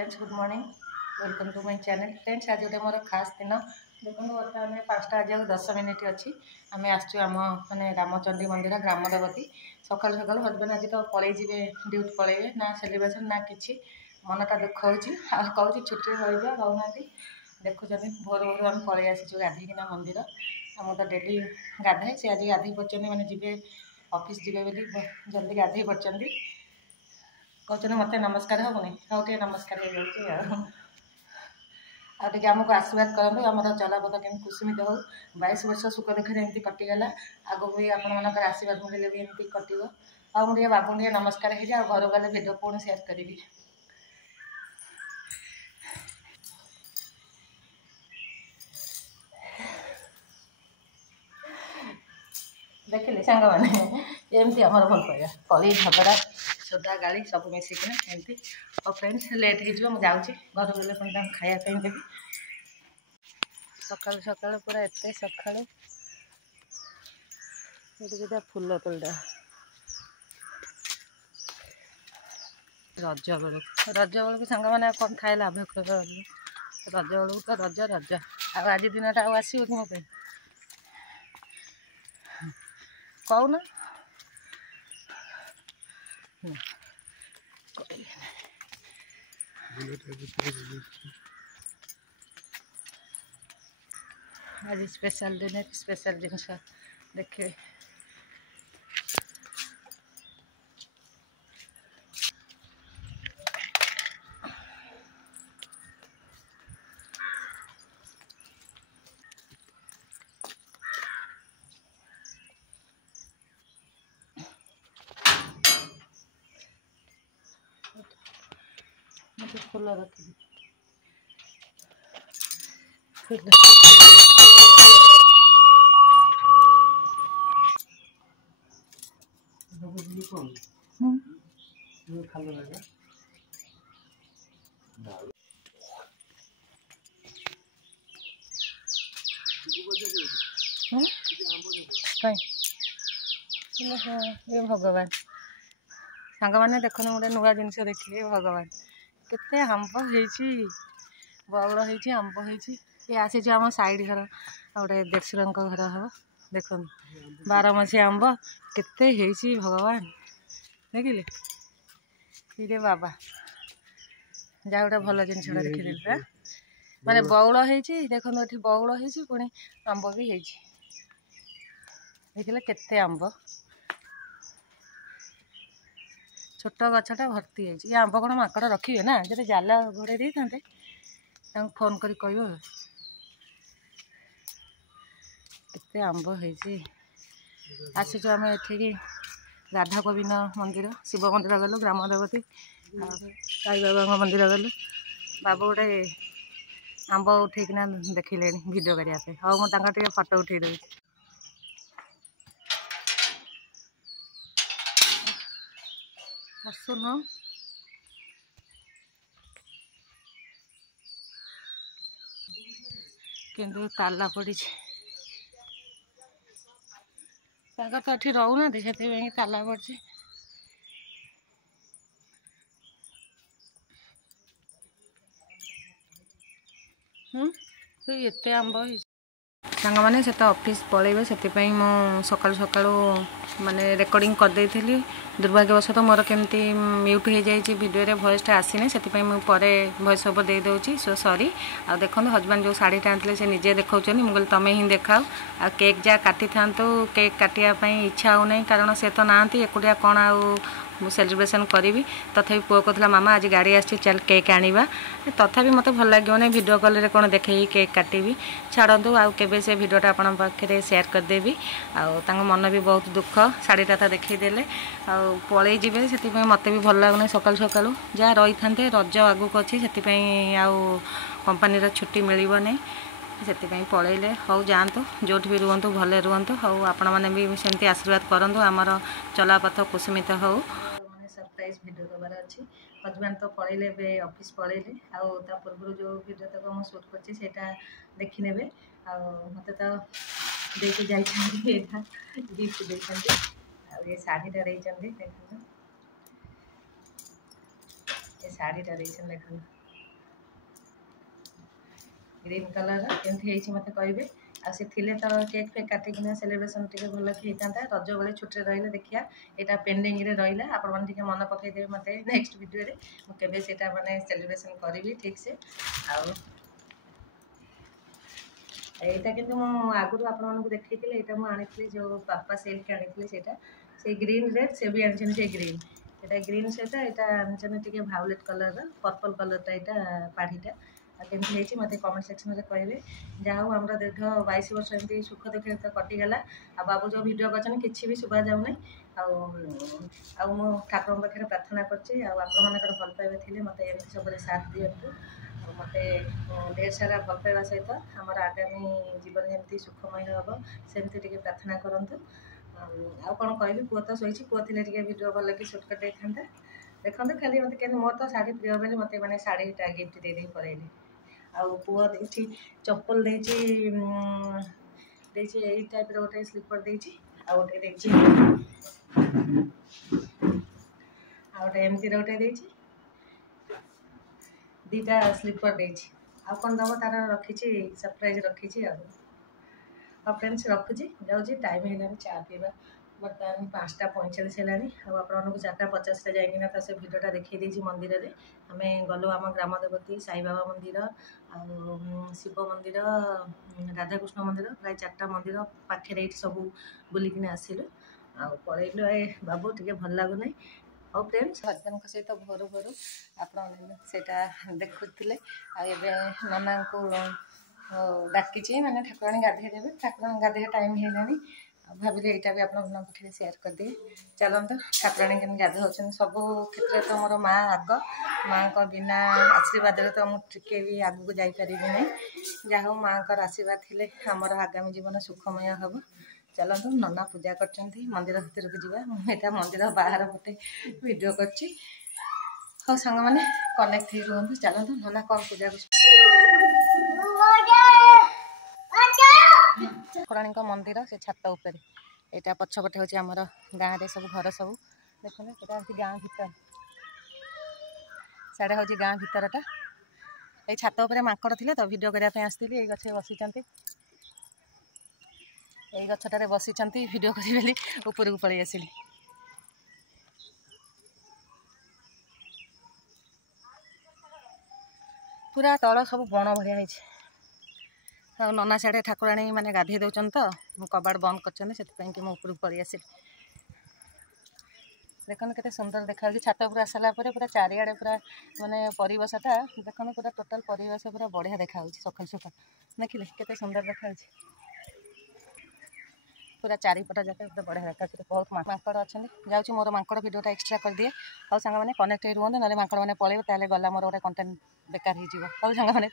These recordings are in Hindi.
Friends good morning welcome to my channel friends आज गोटे मोर खास दिन देखो बर्तमान 5टा आज 10 मिनिट अच्छी आम आम मैंने रामचंडी मंदिर ग्राम देवती सकाल सकाल हजबैंड आज तो पलि ड्यूटी पलैबे ना सेलिब्रेशन ना कि मनटा दुख हो छुट्टी रही रोना देखुं भोर भोर आम पलि आसीचु गाधीकिना मंदिर आम तो डेली गाधाए सी आज गाधे पड़े मैंने जी ऑफिस जी जल्दी गाधे पड़े कहते मत नमस्कार हेनी आउे नमस्कार हो आमको आशीर्वाद करूँ आम चलापथ के कुसुमित हो 22 वर्ष सुख दुखे एमती कटिगला आगो भी आपण आशीर्वाद मिले भी एमती कटो मुझे बाबू नमस्कार हो जाए घर गले भिडियो पुणी सेयार करी देखिले सांग मैंने एमती आम भल पाइबा कली झगड़ा सोदा गाड़ी सब मिसिकिना एमती और फ्रेंड्स लेट हो जाऊँगी घर गले पुणी खायापी देवी सकाल सकाल पूरा एत सका फुल तोड़ा रज बेलू सांग मैंने कौन खाए लाभ कर रज बेलू तो रज रज आज दिनटा आसो मो कौन आज स्पेशल दिन स्पेशल जिनस देखिए मुझे फूल रखी ये भगवान सांग मैंने देख गोटे नुआ जिनस देखिए भगवान केते आंब हो बौल हो आंब हो आसी आम साइड घर गोटे देशर घर हम देख 12 मसी आंब केते भगवान देखिले ये बाबा जा गोटे भल जिन देखिए माने बौल हो देखो ये बौल हो पुणी आंब भी हो देखिले केते आंब छोट गछटा भर्ती है आंब कौन माकड़ रखिए ना जब जाला घोड़े दे था फोन कर कह केते आंब हो आसीचु आम एठिकी राधा गोविंद मंदिर शिव मंदिर गलु ग्राम देवती साई बाबा मंदिर गलु बाबू गोटे आंब उठेकिना देखिले वीडियो करने हाँ मुझे फोटो उठेदेवी आसुन किंतु ताला पड़ी तो ये रोना से ताला पड़ी एत आंब सांग मैंने से तो ऑफिस पलैबे से सकाल सकाल माने रेकर्डिंग करदे दुर्भाग्यवश तो मोर केमती म्यूट हो जाए वीडियो वॉइसटा आसीनी से मुझे वॉइस ओवर दे दूँगी सो सॉरी आ देखो हजबैंड जो शाढ़ी आनते से निजे देखा मुझे तुम ही देखाओ आ केक जहाँ काटी था केक काटापी इच्छा हो ना कारण से तो ना एकुटिया कौन आउ सेलिब्रेशन करी तथापि पुओ कहला मामा आज गाड़ी आसी चल केक आनिबा तथापि मत भल लगे वीडियो कॉल कौन देखे केक काटी छाड़ू आउ के से वीडियोटा आपण पाखे शेयर करदेवी आ मन भी बहुत दुख शाढ़ीटा तो देखईदेले पलि जी से मत भी भल लगुना सकाल सकाल जहाँ रही था रज आगुक अच्छी से आउ कंपानी छुट्टी मिलव नहीं से पलैले हौ जातु जो भी रुहतु भले रुहतु हौ आपण मैंने भी सेमती आशीर्वाद करूँ आमर चलापथ कुसुमित हो सरप्राइज वीडियो दबार अच्छी हजबैंड तो पलैले ऑफिस पलैले आ पूर्व जो वीडियो तक मुझे शूट कर देखने मत तो देखे जाइए गिफ्ट देते शाढ़ीटा देखो ये शाढ़ीटा देख ग्रीन कलर केमती मत कहे आसे तो केक फेक काटिकिना सेलिब्रेशन टे भल होता रज बेले छुट्टी रही देखिया यहाँ पेंडिंग रे रहा आपण मैंने मन पकईदे मत नेक्स्ट वीडियो रे मुझे से मैंने सेलिब्रेशन करी ठीक से आउ এইটা কিন্তু ମୁଁ ଆଗରୁ ଆପଣମାନଙ୍କୁ ଦେଖେଇଥିଲି ଏଇଟା ମୁଁ ଆଣିଥିଲି ଯେଉଁ ପାପା ସିଲ୍କ ଆଣିଥିଲି ସେଇଟା ସେଇ ଗ୍ରୀନ୍ ରେଡ୍ ସେ ବି ଆଣିଛନ୍ତି ସେଇ ଗ୍ରୀନ୍ ଏଇଟା ଗ୍ରୀନ୍ ସହିତ ଏଇଟା ଆଣିଛନ୍ତି ଟିକେ ଭାଉଲେଟ୍ କଲର୍ର ପର୍ପଲ୍ କଲର୍ଟା ଏଇଟା ପାଢ଼ୀଟା ଆଉ କେମିତି ହେଇଛି ମୋତେ କମେଣ୍ଟ ସେକ୍ସନରେ କହିବେ ଯାହା ହଉ ଆମର ଦୀର୍ଘ 22 ବର୍ଷ ଏମିତି ସୁଖ ଦୁଃଖରେ ତ କଟିଗଲା ଆଉ ବାବୁ ଯେଉଁ ଭିଡ଼ିଓ କରିଛନ୍ତି କିଛି ବି ଶୁଭାଯାଉନାହିଁ ଆଉ ମୁଁ ଠାକୁରଙ୍କ ପାଖରେ ପ୍ରାର୍ଥନା କରୁଛି ଆଉ ଆପଣମାନଙ୍କର ଭଲ ପାଇବା ଥିଲେ ମୋତେ ଏମିତି ସବୁବେଳେ ସାଥ୍ ଦିଅନ୍ତୁ मत ढेर सारा भल पाइबा सहित आमर आगामी जीवन जमी सुखमय हम सेमती टे प्रार्थना करूँ आउ कौन कह पुआ तो शोची पुआ थे वीडियो भल कि सुटकट था देखते खाली मत मोर तो शाढ़ी प्रिय बोली मत मैंने शाढ़ीटा गिफ्ट दे पड़ेली आउ पुआ देखी चप्पल यही टाइप गोटे स्लीपर देती गोटे एमती गोटे देती दीटा स्लीपर देती आ कौन दब तार रखी सरप्राइज रखी फ्रेंड्स रखुची जाऊँगी टाइम है चा पीवा बर्तमान 5:45 है आपको 4:50 जाइना तो से भिडटा देखी मंदिर में आम गलु आम ग्राम देवती साई बाबा मंदिर शिव मंदिर राधाकृष्ण मंदिर प्राय 4टा मंदिर पाखे सब बुलिकिन आसिलु पलैलु बाबू टे भल लगुना और फ्रेंड्स हजबैंड सहित भोर भोर आप देखुले नना को डाकी मैंने ठाकुराणी गाधे देवे ठाकुराणी गाधे टाइम है भाविले यहाँ भी आप सेयार करदे चलते ठाकुराणी के गाधे सब क्षेत्र तो मोर माँ आग माँ को बिना आशीर्वाद तो मुझे भी आगू को जापरि ना जहाँ माँ का आशीर्वाद थे आमर आगामी जीवन सुखमय हम चलतु नना पूजा कर मंदिर भर को जावा मंदिर बाहर गोटे वीडियो कर सांग मैंने कनेक्ट हो रुहतु चलतु नना कौन पूजा कर ठाकुराणी मंदिर से छात उपर यहाँ पछपटे हूँ आमर गाँव में सब घर सब देखते यहाँ हूँ गाँ भर साढ़े हूँ गाँ भरटा ये छात उपर माकड़ थे तो वीडियो करने आसती गछ बसी यही गछटारे बसी वीडियो करी ऊपर को पलि आसिली पूरा तल सब बण भाया नना साढ़े ठाकुराणी मैंने गाधे दौरान तो कबाड़ बंद कर मुझे ऊपर को पलि आसिली देखते केते सुंदर देखा छात उपर आसला पूरा चारिआडे पूरा माने परिवेशटा देखते पूरा टोटाल परिवेश पूरा बढ़िया देखा सकाल सकाल देखिले केते सुंदर देखा पूरा चारिपट जाक बढ़िया देखा बहुत माकड़ अच्छा जाऊँगी मोर माकड़ भिडियोटा एक्सट्रा कर दिए और सांग मैंने कनेक्ट हो रुहत ना माकड़ मैंने पलैबे ताले गला मोर गोटे कंटेंट बेकार हो सांग मैंने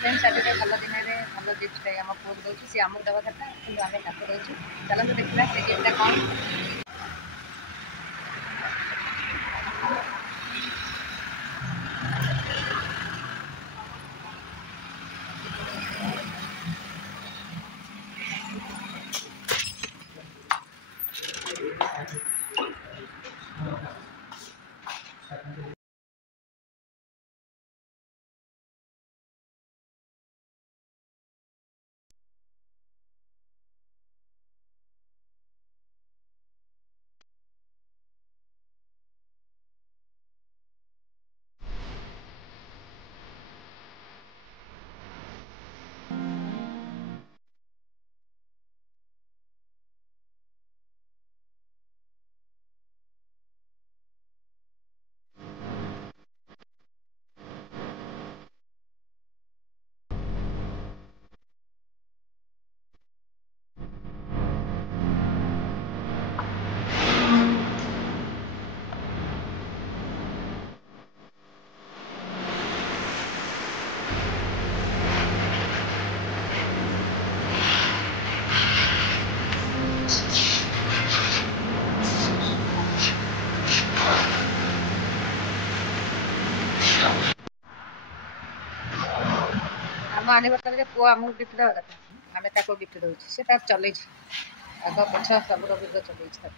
फ्रेंड्स आज भल दिन में भल गिफ्ट आम पुआ को दूसरी सी आमको देवा कथा कि आम ताको दूसरी चलते देखा से गिफ्टा कौन। आम एनिवर्सरी पुआ आमको गिफ्ट देवा कथा आम ताको गिफ्ट दूसरी से चल आग पछ सब भिड चल।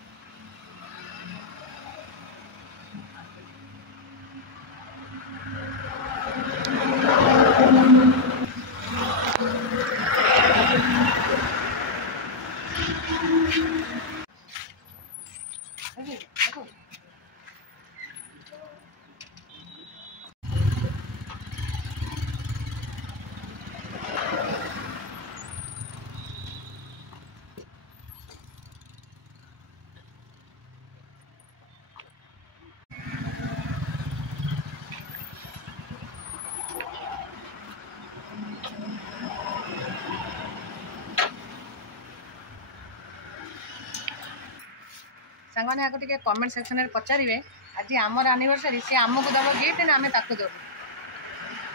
सांगने आगे टे कमेंट सेक्शन में पचारे आज आमर एनिवर्सरी सी आमको दब गिफ्ट ना आम ताको दबू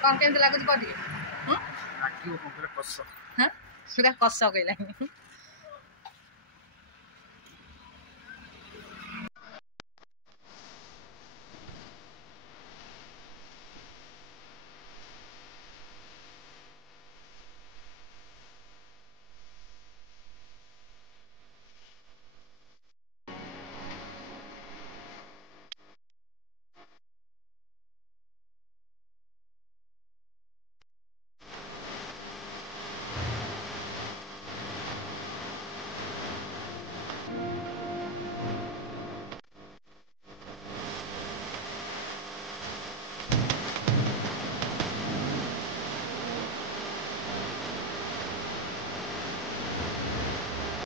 कौन केमती लगुच कह पूरा कस कहला।